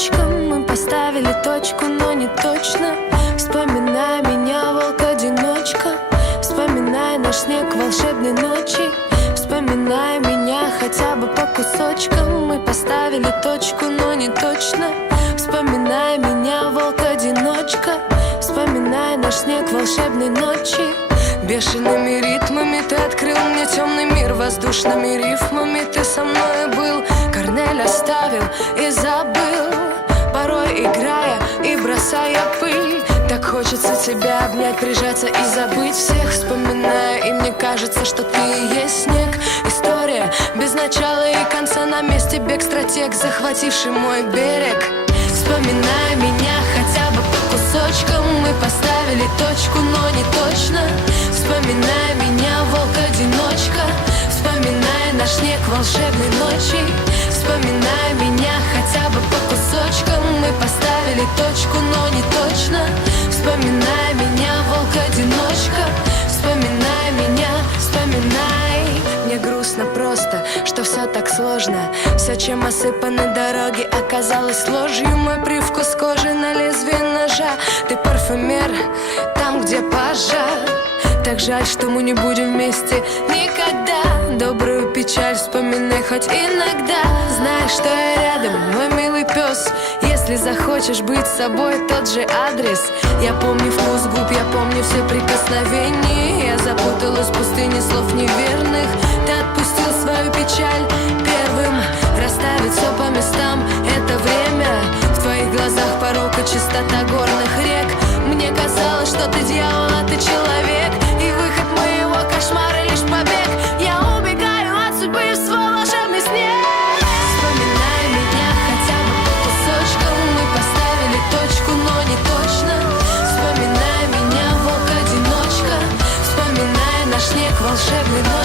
кусочкам. Мы поставили точку, но не точно. Вспоминай меня, волк-одиночка. Вспоминай наш снег волшебной ночи. Вспоминай меня хотя бы по кусочкам. Мы поставили точку, но не точно. Вспоминай меня, волк-одиночка. Вспоминай наш снег волшебной ночи. Бешеными ритмами ты открыл мне темный мир. Воздушными рифмами ты со мной был. Корнель оставил и забыл, порой играя и бросая пыль. Так хочется тебя обнять, прижаться и забыть всех. Вспоминая, и мне кажется, что ты и есть снег. История без начала и конца, на месте бег, стратег, захвативший мой берег. Вспоминай меня хотя бы по кусочкам. Мы поставили точку, но не точно. Вспоминай меня, волк-одиночка. Вспоминай наш снег волшебной ночи. Вспоминай меня хотя бы по кусочкам. Мы поставили точку, но не точно. Вспоминай меня, волк-одиночка. Вспоминай меня, вспоминай. Мне грустно просто, что все так сложно. Все, чем осыпаны дороги, оказалось ложью. Мой привкус кожи на лезвие ножа. Ты парфюмер там, где пожар. Так жаль, что мы не будем вместе никогда. Добрую печаль вспоминай хоть иногда. Знаешь, что я рядом, мой милый пес. Если захочешь быть собой, тот же адрес. Я помню вкус губ, я помню все прикосновения. Я запуталась в пустыне слов неверных. Ты отпустил свою печаль первым. Расставить все по местам, это время. В твоих глазах порок и чистота горных рек. Мне казалось, что ты дьявол, а ты человек. И выход моего кошмара лишь побег. Я убегаю от судьбы в свой волшебный снег. Вспоминай меня хотя бы по кусочкам. Мы поставили точку, но не точно. Вспоминай меня, волк-одиночка. Вспоминай наш снег волшебный ночи.